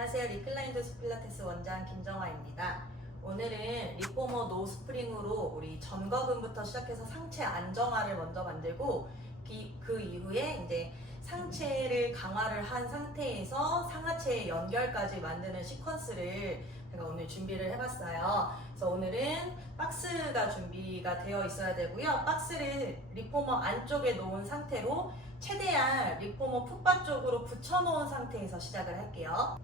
안녕하세요. 리클라인더스 필라테스 원장 김정화입니다. 오늘은 리포머 노스프링으로 우리 전거근부터 시작해서 상체 안정화를 먼저 만들고 그 이후에 이제 상체를 강화를 한 상태에서 상하체 연결까지 만드는 시퀀스를 제가 오늘 준비를 해봤어요. 그래서 오늘은 박스가 준비가 되어 있어야 되고요. 박스를 리포머 안쪽에 놓은 상태로 최대한 리포머 풋바 쪽으로 붙여놓은 상태에서 시작을 할게요.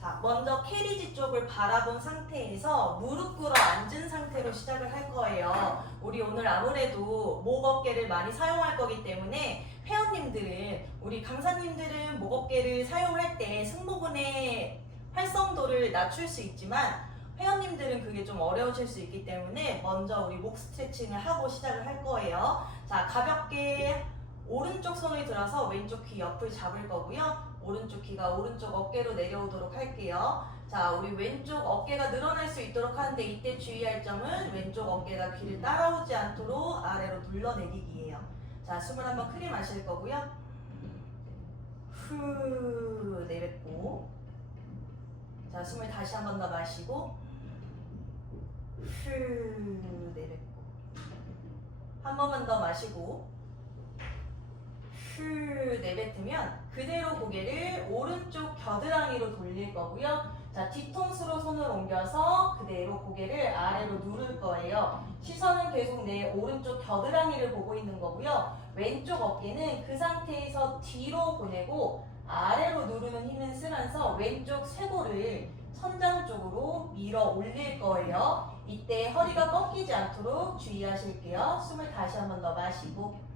자, 먼저 캐리지 쪽을 바라본 상태에서 무릎 꿇어 앉은 상태로 시작을 할 거예요. 우리 오늘 아무래도 목 어깨를 많이 사용할 거기 때문에 회원님들은, 우리 강사님들은 목 어깨를 사용할 때 승모근의 활성도를 낮출 수 있지만 회원님들은 그게 좀 어려우실 수 있기 때문에 먼저 우리 목 스트레칭을 하고 시작을 할 거예요. 자, 가볍게 오른쪽 손을 들어서 왼쪽 귀 옆을 잡을 거고요. 오른쪽 귀가 오른쪽 어깨로 내려오도록 할게요. 자, 우리 왼쪽 어깨가 늘어날 수 있도록 하는데 이때 주의할 점은 왼쪽 어깨가 귀를 따라오지 않도록 아래로 눌러내리기예요. 자, 숨을 한번 크게 마실 거고요. 후 내뱉고, 자, 숨을 다시 한 번 더 마시고, 후 내뱉고, 한 번만 더 마시고, 후 내뱉으면 그대로 고개를 오른쪽 겨드랑이로 돌릴 거고요. 자, 뒤통수로 손을 옮겨서 그대로 고개를 아래로 누를 거예요. 시선은 계속 내 오른쪽 겨드랑이를 보고 있는 거고요. 왼쪽 어깨는 그 상태에서 뒤로 보내고 아래로 누르는 힘을 쓰면서 왼쪽 쇄골을 천장 쪽으로 밀어 올릴 거예요. 이때 허리가 꺾이지 않도록 주의하실게요. 숨을 다시 한 번 더 마시고,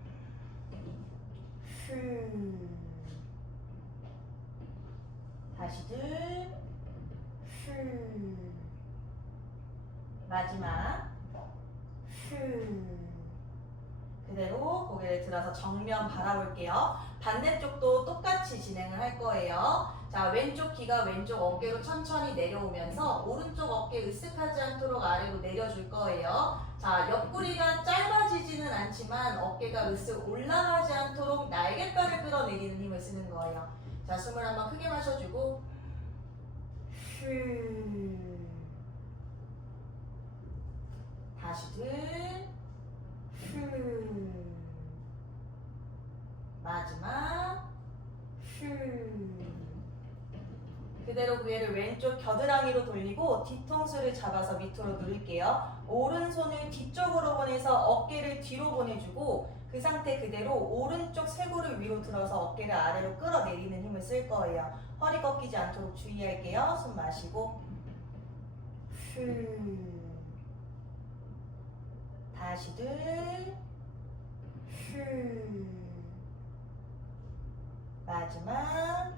다시 둘, 마지막, 그대로 고개를 들어서 정면 바라볼게요. 반대쪽도 똑같이 진행을 할 거예요. 자, 왼쪽 귀가 왼쪽 어깨로 천천히 내려오면서 오른쪽 어깨 으쓱하지 않도록 아래로 내려줄 거예요. 자, 옆구리가 짧아지지는 않지만 어깨가 으쓱 올라가지 않도록 날갯발을 끌어내리는 힘을 쓰는 거예요. 자, 숨을 한번 크게 마셔주고, 다시 둘, 마지막, 그대로 고개를 왼쪽 겨드랑이로 돌리고 뒤통수를 잡아서 밑으로 누를게요. 오른손을 뒤쪽으로 보내서 어깨를 뒤로 보내주고 그 상태 그대로 오른쪽 쇄골을 위로 들어서 어깨를 아래로 끌어내리는 힘을 쓸 거예요. 허리 꺾이지 않도록 주의할게요. 숨 마시고, 다시 둘, 마지막,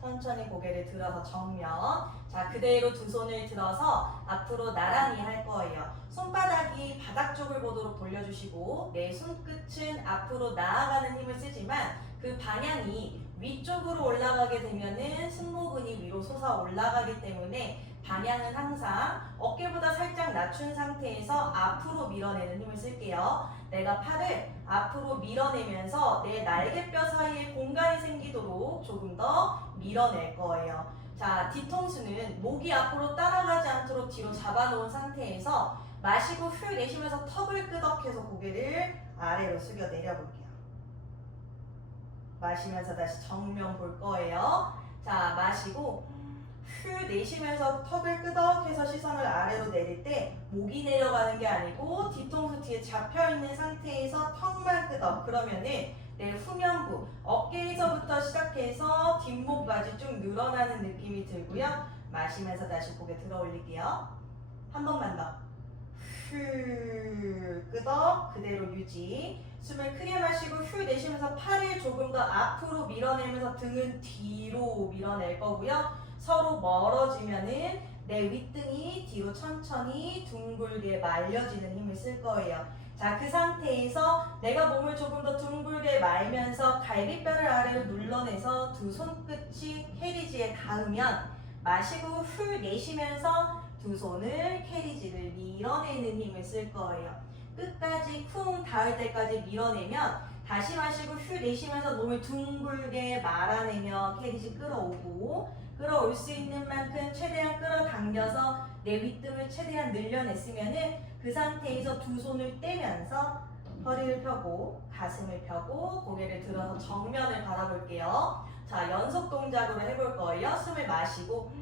천천히 고개를 들어서 정면. 자, 그대로 두 손을 들어서 앞으로 나란히 할 거예요. 손바닥이 바닥 쪽을 보도록 돌려주시고 내 손끝은 앞으로 나아가는 힘을 쓰지만 그 방향이 위쪽으로 올라가게 되면은 승모근이 위로 솟아 올라가기 때문에 방향은 항상 어깨보다 살짝 낮춘 상태에서 앞으로 밀어내는 힘을 쓸게요. 내가 팔을 앞으로 밀어내면서 내 날개뼈 사이에 공간이 생기도록 조금 더 밀어낼 거예요. 자, 뒤통수는 목이 앞으로 따라가지 않도록 뒤로 잡아놓은 상태에서 마시고 후 내쉬면서 턱을 끄덕해서 고개를 아래로 숙여 내려볼게요. 마시면서 다시 정면 볼 거예요. 자, 마시고 후 내쉬면서 턱을 끄덕해서 시선을 아래로 내릴 때 목이 내려가는 게 아니고 뒤통수 뒤에 잡혀있는 상태에서 턱만 끄덕. 그러면은 내 후면부, 어깨에서부터 시작해서 뒷목까지 쭉 늘어나는 느낌이 들고요. 마시면서 다시 고개 들어 올릴게요. 한 번만 더. 후 끄덕 그대로 유지. 숨을 크게 마시고 후 내쉬면서 팔을 조금 더 앞으로 밀어내면서 등은 뒤로 밀어낼 거고요. 서로 멀어지면은 내 윗등이 뒤로 천천히 둥글게 말려지는 힘을 쓸 거예요. 자, 그 상태에서 내가 몸을 조금 더 둥글게 말면서 갈비뼈를 아래로 눌러내서 두 손끝이 캐리지에 닿으면 마시고 후 내쉬면서 두 손을 캐리지를 밀어내는 힘을 쓸 거예요. 끝까지 쿵 닿을 때까지 밀어내면 다시 마시고 휴 내쉬면서 몸을 둥글게 말아내며 캐리지 끌어오고 끌어올 수 있는 만큼 최대한 끌어당겨서 내 윗등을 최대한 늘려냈으면은 그 상태에서 두 손을 떼면서 허리를 펴고 가슴을 펴고 고개를 들어서 정면을 바라볼게요. 자, 연속 동작으로 해볼 거예요. 숨을 마시고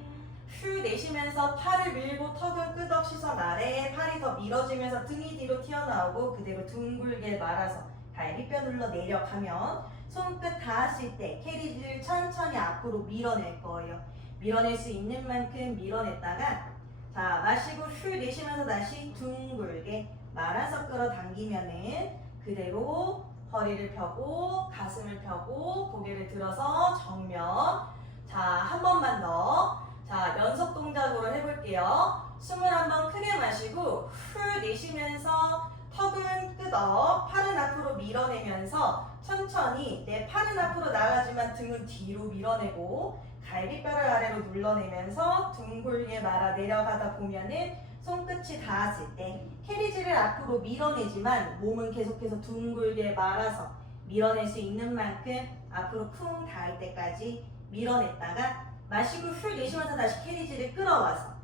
휴 내쉬면서 팔을 밀고 턱을 끄덕 시선 아래에 팔이 더 밀어지면서 등이 뒤로 튀어나오고 그대로 둥글게 말아서 갈비뼈 눌러 내려가면 손끝 닿았을 때 캐리지를 천천히 앞으로 밀어낼 거예요. 밀어낼 수 있는 만큼 밀어냈다가 자 마시고 휴 내쉬면서 다시 둥글게 말아서 끌어당기면은 그대로 허리를 펴고 가슴을 펴고 고개를 들어서 정면. 자, 한 번만 더. 자, 연속 동작으로 해볼게요. 숨을 한번 크게 마시고 후 내쉬면서 턱은 끄덕, 팔은 앞으로 밀어내면서 천천히 내 팔은 앞으로 나가지만 등은 뒤로 밀어내고 갈비뼈를 아래로 눌러내면서 둥글게 말아 내려가다 보면은 손끝이 닿았을 때 캐리지를 앞으로 밀어내지만 몸은 계속해서 둥글게 말아서 밀어낼 수 있는 만큼 앞으로 쿵 닿을 때까지 밀어냈다가 마시고 후 내쉬면서 다시 캐리지를 끌어와서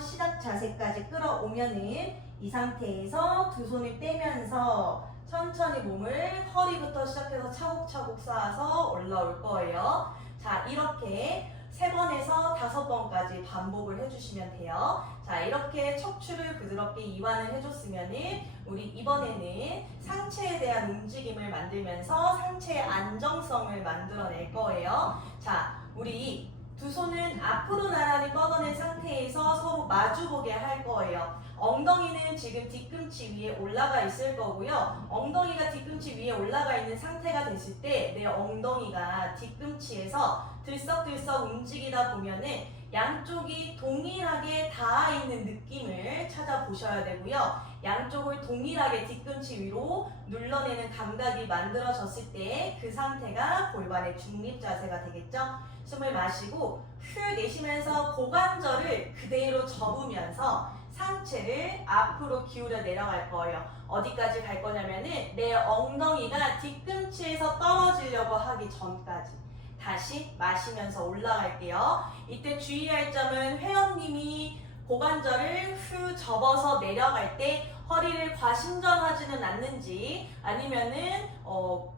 시작 자세까지 끌어오면은 이 상태에서 두 손을 떼면서 천천히 몸을 허리부터 시작해서 차곡차곡 쌓아서 올라올 거예요. 자, 이렇게 3번에서 5번까지 반복을 해주시면 돼요. 자, 이렇게 척추를 부드럽게 이완을 해줬으면은 우리 이번에는 상체에 대한 움직임을 만들면서 상체의 안정성을 만들어낼 거예요. 자, 우리 두 손은 앞으로 나란히 뻗어낸 상태에서 서로 마주보게 할 거예요. 엉덩이는 지금 뒤꿈치 위에 올라가 있을 거고요. ong덩이가 뒤꿈치 위에 올라가 있는 상태가 됐을 때 내 엉덩이가 뒤꿈치에서 들썩들썩 움직이다 보면은 양쪽이 동일하게 닿아 있는 느낌을 찾아보셔야 되고요. 양쪽을 동일하게 뒤꿈치 위로 눌러내는 감각이 만들어졌을 때 그 상태가 골반의 중립 자세가 되겠죠. 숨을 마시고 휴 내쉬면서 고관절을 그대로 접으면서 상체를 앞으로 기울여 내려갈 거예요. 어디까지 갈 거냐면은 내 엉덩이가 뒤꿈치에서 떨어지려고 하기 전까지. 다시 마시면서 올라갈게요. 이때 주의할 점은 회원님이 고관절을 후 접어서 내려갈 때 허리를 과신전하지는 않는지 아니면은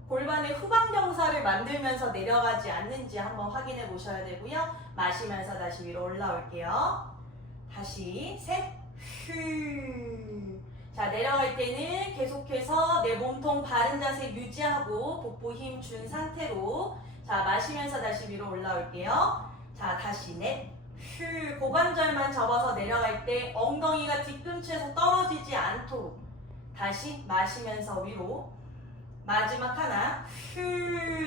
골반의 후방경사를 만들면서 내려가지 않는지 한번 확인해 보셔야 되고요. 마시면서 다시 위로 올라올게요. 다시 셋, 후. 자, 내려갈 때는 계속해서 내 몸통 바른 자세 유지하고 복부 힘 준 상태로 자, 마시면서 다시 위로 올라올게요. 자, 다시 넷, 후. 고관절만 접어서 내려갈 때 엉덩이가 뒤꿈치에서 떨어지지 않도록 다시 마시면서 위로 마지막 하나 후.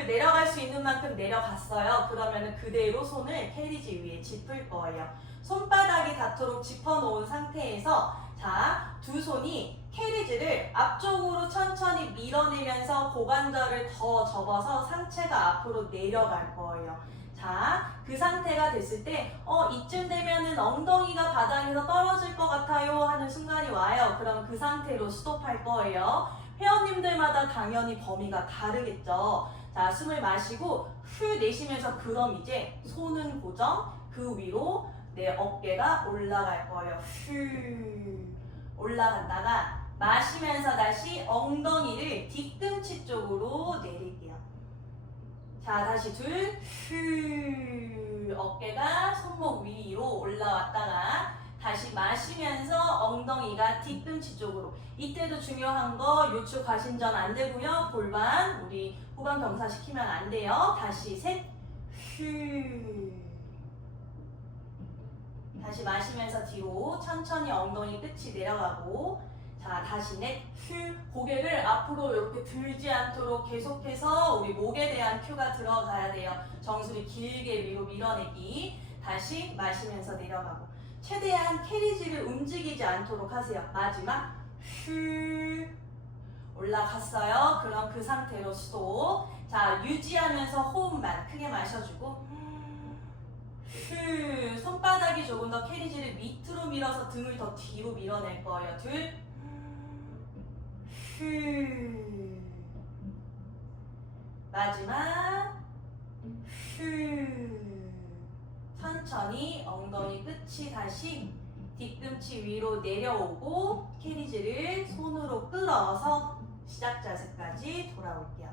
내려갈 수 있는 만큼 내려갔어요. 그러면 그대로 손을 캐리지 위에 짚을 거예요. 손바닥이 닿도록 짚어놓은 상태에서 자, 두 손이 캐리지를 앞쪽으로 천천히 밀어내면서 고관절을 더 접어서 상체가 앞으로 내려갈 거예요. 자, 그 상태가 됐을 때 이쯤 되면은 엉덩이가 바닥에서 떨어질 것 같아요 하는 순간이 와요. 그럼 그 상태로 스톱할 거예요. 회원님들마다 당연히 범위가 다르겠죠. 자, 숨을 마시고 후 내쉬면서 그럼 이제 손은 고정, 그 위로 내 어깨가 올라갈 거예요. 후 올라갔다가 마시면서 다시 엉덩이를 뒤꿈치 쪽으로 내릴게요. 자, 다시 둘, 후 어깨가 손목 위로 올라왔다가 다시 마시면서 엉덩이가 뒤꿈치 쪽으로. 이때도 중요한 거 요추 과신전 안 되고요. 골반 우리 후방 경사시키면 안 돼요. 다시 셋, 후. 다시 마시면서 뒤로 천천히 엉덩이 끝이 내려가고 자, 다시 넷, 후. 고개를 앞으로 이렇게 들지 않도록 계속해서 우리 목에 대한 큐가 들어가야 돼요. 정수리 길게 위로 밀어내기. 다시 마시면서 내려가고 최대한 캐리지를 움직이지 않도록 하세요. 마지막 후. 올라갔어요. 그럼 그 상태로 스톱. 자, 유지하면서 호흡만 크게 마셔주고 후. 손바닥이 조금 더 캐리지를 밑으로 밀어서 등을 더 뒤로 밀어낼 거예요. 둘, 후. 마지막 휴. 천천히 엉덩이 끝이 다시 뒤꿈치 위로 내려오고 캐리지를 손으로 끌어서 시작 자세까지 돌아올게요.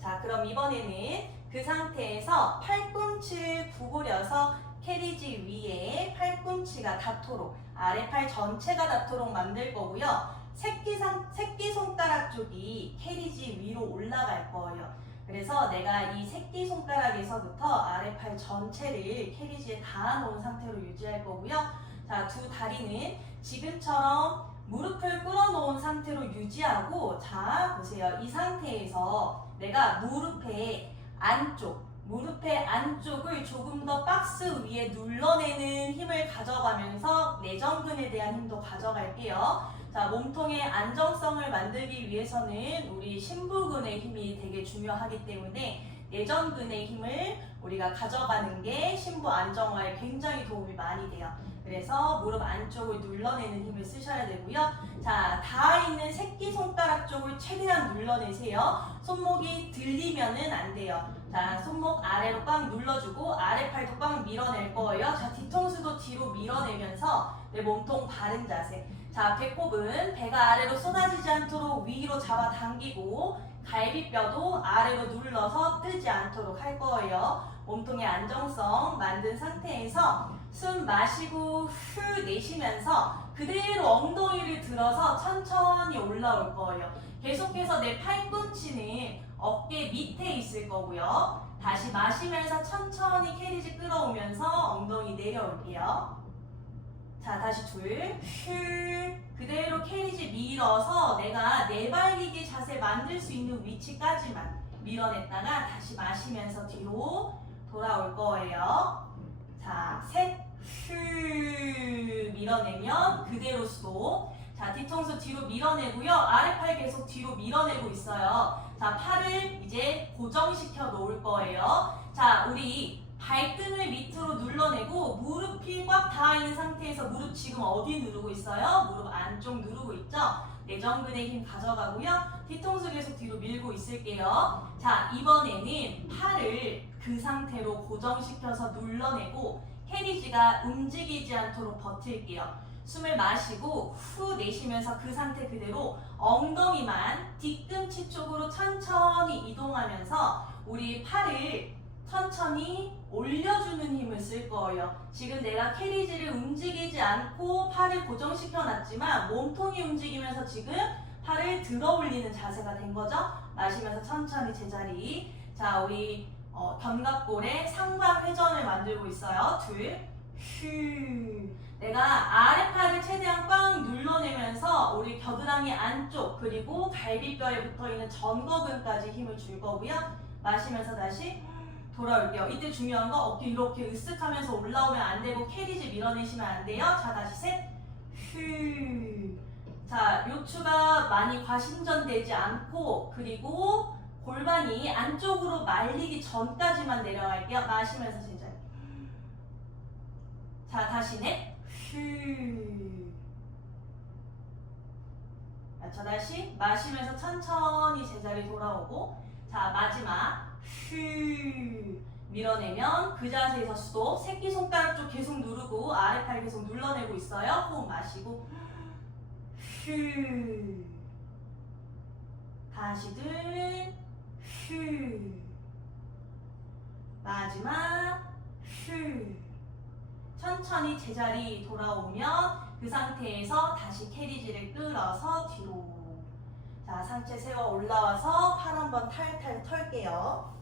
자, 그럼 이번에는 그 상태에서 팔꿈치를 구부려서 캐리지 위에 팔꿈치가 닿도록, 아래팔 전체가 닿도록 만들 거고요. 새끼손가락 쪽이 캐리지 위로 올라갈 거예요. 그래서 내가 이 새끼손가락에서부터 아래팔 전체를 캐리지에 닿아놓은 상태로 유지할 거고요. 자, 두 다리는 지금처럼 무릎을 꿇어놓은 상태로 유지하고, 자, 보세요. 이 상태에서 내가 무릎의 안쪽을 조금 더 박스 위에 눌러내는 힘을 가져가면서 내전근에 대한 힘도 가져갈게요. 자, 몸통의 안정성을 만들기 위해서는 우리 심부근의 힘이 되게 중요하기 때문에 내전근의 힘을 우리가 가져가는 게 심부 안정화에 굉장히 도움이 많이 돼요. 그래서 무릎 안쪽을 눌러내는 힘을 쓰셔야 되고요. 자, 닿아있는 새끼손가락 쪽을 최대한 눌러내세요. 손목이 들리면은 안 돼요. 자, 손목 아래로 꽉 눌러주고 아래팔도 꽉 밀어낼 거예요. 자, 뒤통수도 뒤로 밀어내면서 내 몸통 바른 자세. 자, 배꼽은 배가 아래로 쏟아지지 않도록 위로 잡아당기고 갈비뼈도 아래로 눌러서 뜨지 않도록 할 거예요. 몸통의 안정성 만든 상태에서 숨 마시고 후 내쉬면서 그대로 엉덩이를 들어서 천천히 올라올 거예요. 계속해서 내 팔꿈치는 어깨 밑에 있을 거고요. 다시 마시면서 천천히 캐리지 끌어오면서 엉덩이 내려올게요. 자, 다시 둘, 후, 그대로 캐리지 밀어서 내가 내발리기 자세 만들 수 있는 위치까지만 밀어냈다가 다시 마시면서 뒤로 돌아올 거예요. 자, 셋, 후, 밀어내면 그대로 스톱. 자, 뒤통수 뒤로 밀어내고요. 아래팔 계속 뒤로 밀어내고 있어요. 자, 팔을 이제 고정시켜 놓을 거예요. 자, 우리 발등을 밑으로 눌러내고 무릎이 꽉 닿아있는 상태에서 무릎 지금 어디 누르고 있어요? 무릎 안쪽 누르고 있죠? 내전근의 힘 가져가고요. 뒤통수 계속 뒤로 밀고 있을게요. 자, 이번에는 팔을 그 상태로 고정시켜서 눌러내고 캐리지가 움직이지 않도록 버틸게요. 숨을 마시고 후 내쉬면서 그 상태 그대로 엉덩이만 뒤꿈치 쪽으로 천천히 이동하면서 우리 팔을 천천히 올려주는 힘을 쓸 거예요. 지금 내가 캐리지를 움직이지 않고 팔을 고정시켜 놨지만 몸통이 움직이면서 지금 팔을 들어 올리는 자세가 된 거죠. 마시면서 천천히 제자리. 자, 우리 견갑골에 상반 회전을 만들고 있어요. 둘, 휴. 내가 아래팔을 최대한 꽉 눌러내면서 우리 겨드랑이 안쪽 그리고 갈비뼈에 붙어있는 전거근까지 힘을 줄 거고요. 마시면서 다시 돌아올게요. 이때 중요한 거 어깨 이렇게 으쓱하면서 올라오면 안 되고 캐리지 밀어내시면 안 돼요. 자, 다시 셋, 휴. 자, 요추가 많이 과신전되지 않고 그리고 골반이 안쪽으로 말리기 전까지만 내려갈게요. 마시면서 제자리. 자, 다시 넷, 휴. 자, 다시 마시면서 천천히 제자리 돌아오고. 자, 마지막 휴. 밀어내면 그 자세에서 스톱. 새끼손가락 쪽 계속 누르고 아래팔 계속 눌러내고 있어요. 호흡 마시고 휴. 다시 둘. 휴. 마지막 휴. 천천히 제자리 돌아오면 그 상태에서 다시 캐리지를 끌어서 뒤로. 자, 상체 세워 올라와서 팔 한번 탈탈 털게요.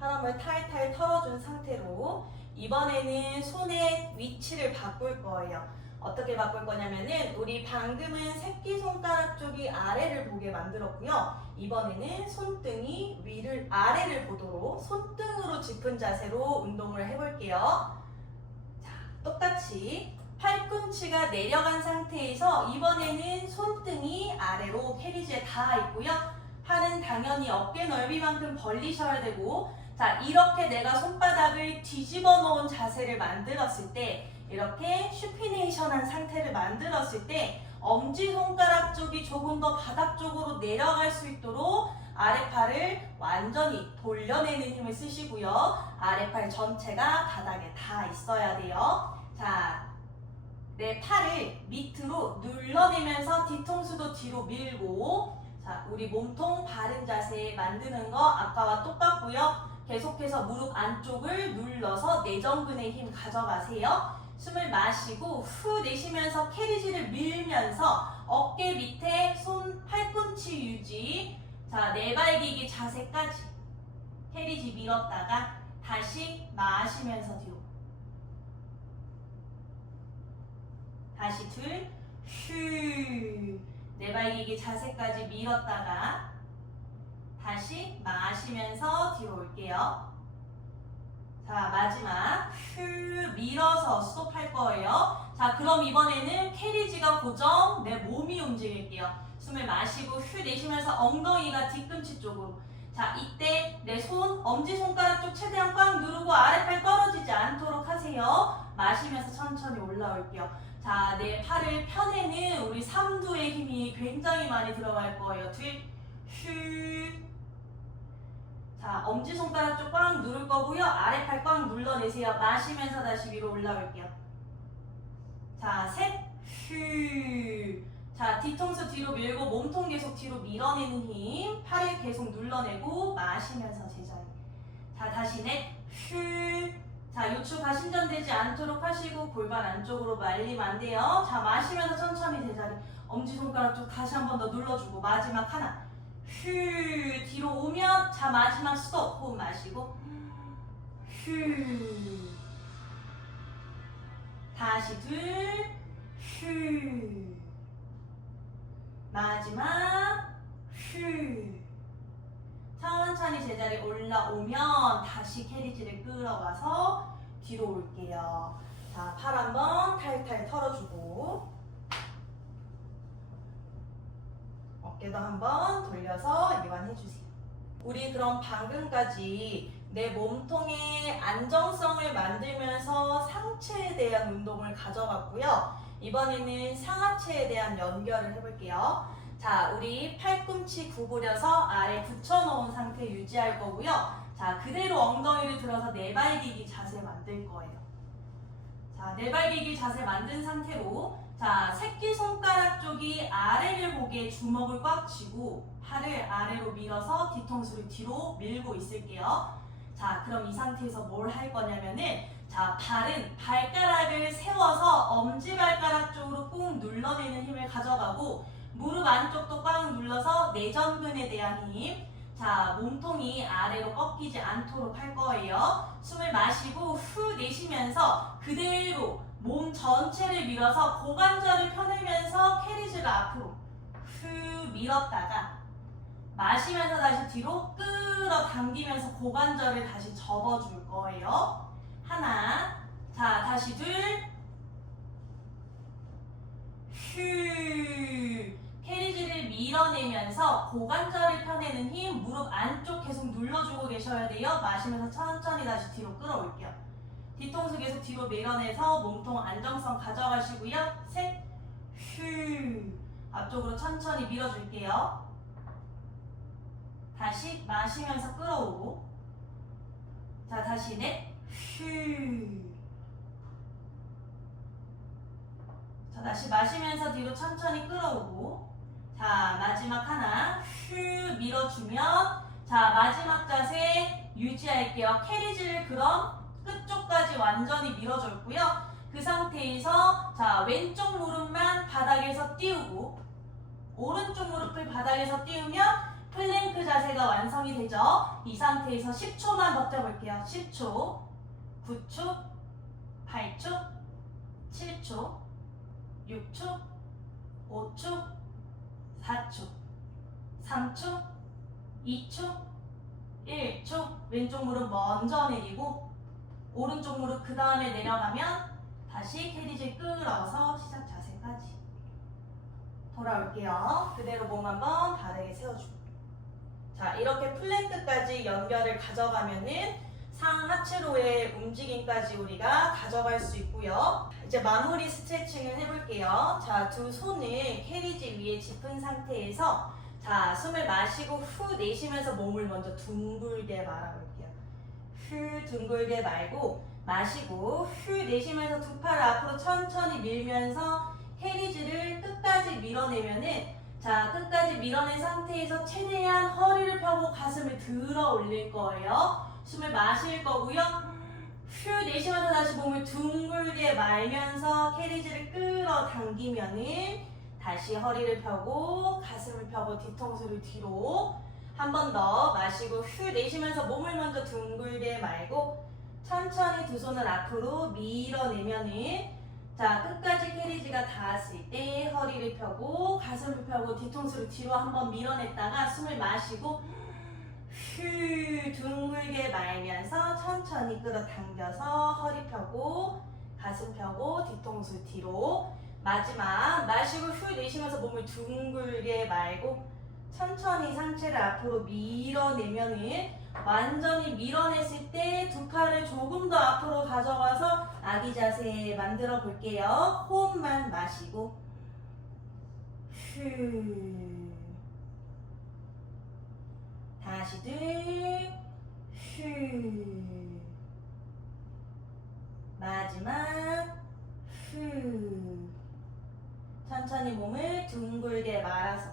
팔 한번 탈탈 털어준 상태로 이번에는 손의 위치를 바꿀 거예요. 어떻게 바꿀 거냐면은 우리 방금은 새끼손가락 쪽이 아래를 보게 만들었고요. 이번에는 손등이 위를 아래를 보도록 손등으로 짚은 자세로 운동을 해볼게요. 자, 똑같이 팔꿈치가 내려간 상태에서 이번에는 손등이 아래로 캐리지에 닿아 있고요. 팔은 당연히 어깨 넓이만큼 벌리셔야 되고, 자, 이렇게 내가 손바닥을 뒤집어 놓은 자세를 만들었을 때, 이렇게 슈피네이션한 상태를 만들었을 때 엄지손가락 쪽이 조금 더 바닥 쪽으로 내려갈 수 있도록 아랫팔을 완전히 돌려내는 힘을 쓰시고요. 아랫팔 전체가 바닥에 닿아 있어야 돼요. 자, 내 팔을 밑으로 눌러내면서 뒤통수도 뒤로 밀고, 자, 우리 몸통 바른 자세 만드는 거 아까와 똑같고요. 계속해서 무릎 안쪽을 눌러서 내전근의 힘 가져가세요. 숨을 마시고 후 내쉬면서 캐리지를 밀면서 어깨 밑에 손 팔꿈치 유지. 자, 내발기기 자세까지 캐리지 밀었다가 다시 마시면서 뒤로. 다시 둘, 휴. 내발기기 자세까지 밀었다가 다시 마시면서 뒤로 올게요. 자, 마지막 휴 밀어서 스톱할 거예요. 자, 그럼 이번에는 캐리지가 고정, 내 몸이 움직일게요. 숨을 마시고 휴 내쉬면서 엉덩이가 뒤꿈치 쪽으로. 자, 이때 내 손, 엄지손가락 쪽 최대한 꽉 누르고 아랫팔 떨어지지 않도록 하세요. 마시면서 천천히 올라올게요. 자, 내 팔을 펴내는 우리 삼두의 힘이 굉장히 많이 들어갈 거예요. 둘, 휴. 자, 엄지손가락 쪽 꽉 누를 거고요. 아랫팔 꽉 눌러내세요. 마시면서 다시 위로 올라올게요. 자, 셋, 휴. 자, 뒤통수 뒤로 밀고 몸통 계속 뒤로 밀어내는 힘. 팔을 계속 눌러내고 마시면서 제자리. 자, 다시 넷, 휴. 자, 요추 가신전되지 않도록 하시고 골반 안쪽으로 말리면 안 돼요. 자, 마시면서 천천히 제자리. 엄지손가락 쪽 다시 한 번 더 눌러주고 마지막 하나. 휴. 뒤로 오면 자, 마지막 스톱. 호흡 마시고 휴. 다시 둘. 휴. 마지막 휴. 천천히 제자리 올라오면 다시 캐리지를 끌어가서 뒤로 올게요. 자, 팔 한번 탈탈 털어주고 어깨도 한번 돌려서 이완해주세요. 우리 그럼 방금까지 내 몸통의 안정성을 만들면서 상체에 대한 운동을 가져갔고요. 이번에는 상하체에 대한 연결을 해볼게요. 자, 우리 팔꿈치 구부려서 아래 붙여놓은 상태 유지할 거고요. 자, 그대로 엉덩이를 들어서 내발기기 자세 만들 거예요. 자, 내발기기 자세 만든 상태로 자, 새끼손가락 쪽이 아래를 보게 주먹을 꽉 쥐고 팔을 아래로 밀어서 뒤통수를 뒤로 밀고 있을게요. 자, 그럼 이 상태에서 뭘 할 거냐면은 자, 발은 발가락을 세워서 엄지발가락 쪽으로 꾹 눌러내는 힘을 가져가고 무릎 안쪽도 꽉 눌러서 내전근에 대한 힘. 자, 몸통이 아래로 꺾이지 않도록 할 거예요. 숨을 마시고 후 내쉬면서 그대로 몸 전체를 밀어서 고관절을 펴내면서 캐리지를 앞으로 후 밀었다가 마시면서 다시 뒤로 끌어당기면서 고관절을 다시 접어줄 거예요. 하나. 자, 다시 둘. 휴. 캐리지를 밀어내면서 고관절을 펴내는 힘, 무릎 안쪽 계속 눌러주고 계셔야 돼요. 마시면서 천천히 다시 뒤로 끌어올게요. 뒤통수 계속 뒤로 밀어내서 몸통 안정성 가져가시고요. 셋, 휴. 앞쪽으로 천천히 밀어줄게요. 다시 마시면서 끌어오고. 자, 다시 넷, 휴. 자, 다시 마시면서 뒤로 천천히 끌어오고. 자, 마지막 하나 휴 밀어주면 자, 마지막 자세 유지할게요. 캐리지를 그럼 끝쪽까지 완전히 밀어줬고요. 그 상태에서 자, 왼쪽 무릎만 바닥에서 띄우고 오른쪽 무릎을 바닥에서 띄우면 플랭크 자세가 완성이 되죠. 이 상태에서 10초만 버텨볼게요. 10초, 9초, 8초, 7초, 6초, 5초, 4초, 3초, 2초, 1초. 왼쪽 무릎 먼저 내리고 오른쪽 무릎 그 다음에 내려가면 다시 캐리지 끌어서 시작 자세까지 돌아올게요. 그대로 몸 한번 바르게 세워주고. 자, 이렇게 플랭크까지 연결을 가져가면은 상하체로의 움직임까지 우리가 가져갈 수 있고요. 이제 마무리 스트레칭을 해볼게요. 자, 두 손을 캐리지 위에 짚은 상태에서 자, 숨을 마시고 후 내쉬면서 몸을 먼저 둥글게 말아볼게요. 후 둥글게 말고 마시고 후 내쉬면서 두 팔 앞으로 천천히 밀면서 캐리지를 끝까지 밀어내면은 자, 끝까지 밀어낸 상태에서 최대한 허리를 펴고 가슴을 들어 올릴 거예요. 숨을 마실 거고요. 후 내쉬면서 다시 몸을 둥글게 말면서 캐리지를 끌어당기면은 다시 허리를 펴고 가슴을 펴고 뒤통수를 뒤로 한 번 더 마시고 후 내쉬면서 몸을 먼저 둥글게 말고 천천히 두 손을 앞으로 밀어내면은 자, 끝까지 캐리지가 닿았을 때 허리를 펴고 가슴을 펴고 뒤통수를 뒤로 한번 밀어냈다가 숨을 마시고 후 둥글게 말면서 천천히 끌어당겨서 허리 펴고 가슴 펴고 뒤통수 뒤로 마지막 마시고 후 내쉬면서 몸을 둥글게 말고 천천히 상체를 앞으로 밀어내면은 완전히 밀어냈을 때 두 팔을 조금 더 앞으로 가져가서 아기 자세 만들어 볼게요. 호흡만 마시고 후 다시 후 마지막 후 천천히 몸을 둥글게 말아서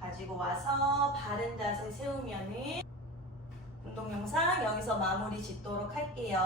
가지고 와서 바른 자세 세우면은 운동 영상 여기서 마무리 짓도록 할게요.